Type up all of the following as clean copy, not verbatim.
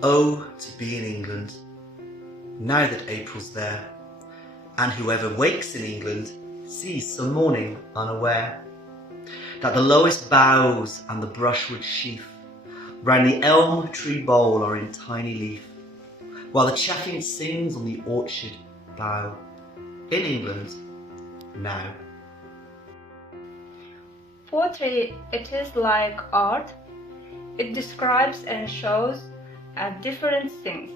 Oh, to be in England, now that April's there, and whoever wakes in England sees some morning unaware, that the lowest boughs and the brushwood sheaf round the elm tree bole are in tiny leaf, while the chaffinch sings on the orchard bough, in England now. Poetry, it is like art. It describes and shows different things: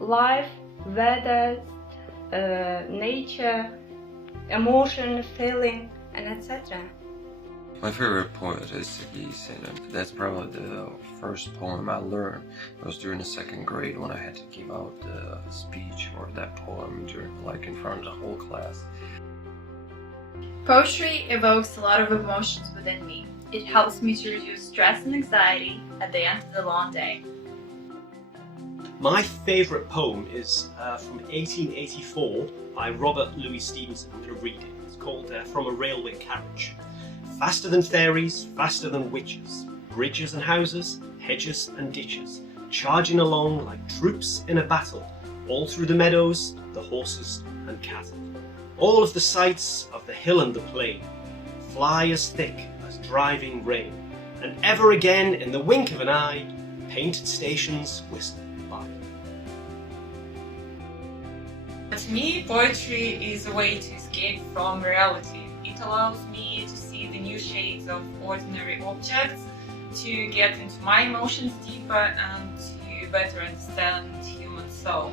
life, weather, nature, emotion, feeling, and etc. My favorite poet is Geese, and that's probably the first poem I learned. It was during the second grade when I had to give out the speech or that poem like in front of the whole class. Poetry evokes a lot of emotions within me. It helps me to reduce stress and anxiety at the end of the long day. My favourite poem is from 1884 by Robert Louis Stevenson. I'm going to read it. It's called From a Railway Carriage. Faster than fairies, faster than witches, bridges and houses, hedges and ditches, charging along like troops in a battle, all through the meadows, the horses and cattle. All of the sights of the hill and the plain fly as thick as driving rain, and ever again in the wink of an eye, painted stations whistle by. To me, poetry is a way to escape from reality. It allows me to see the new shades of ordinary objects, to get into my emotions deeper, and to better understand human soul.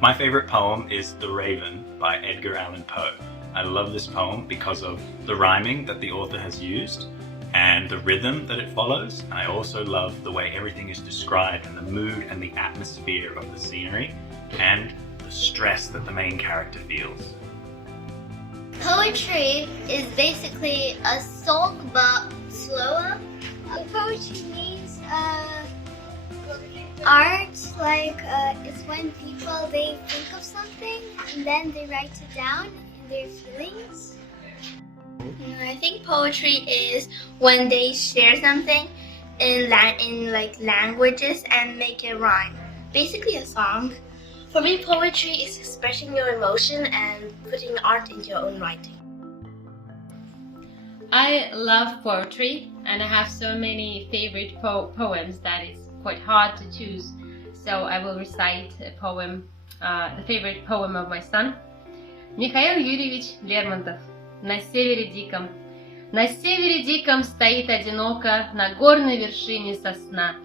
My favorite poem is The Raven by Edgar Allan Poe. I love this poem because of the rhyming that the author has used and the rhythm that it follows. And I also love the way everything is described and the mood and the atmosphere of the scenery and the stress that the main character feels. Poetry is basically a song but slower. Poetry means art, like it's when people, they think of something and then they write it down in their feelings. I think poetry is when they share something in like languages and make it rhyme. Basically a song. For me, poetry is expressing your emotion and putting art in your own writing. I love poetry, and I have so many favorite poems that it's quite hard to choose. So I will recite a poem, the favorite poem of my son. Михаил Юрьевич Лермонтов. На севере диком. На севере диком стоит одиноко на горной вершине сосна.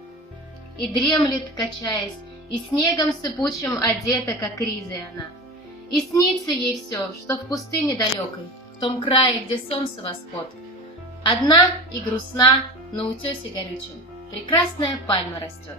И дремлет, качаясь, и снегом сыпучим одета, как ризой она. И снится ей все, что в пустыне далекой, в том крае, где солнце восход. Одна и грустна на утесе горючем прекрасная пальма растет.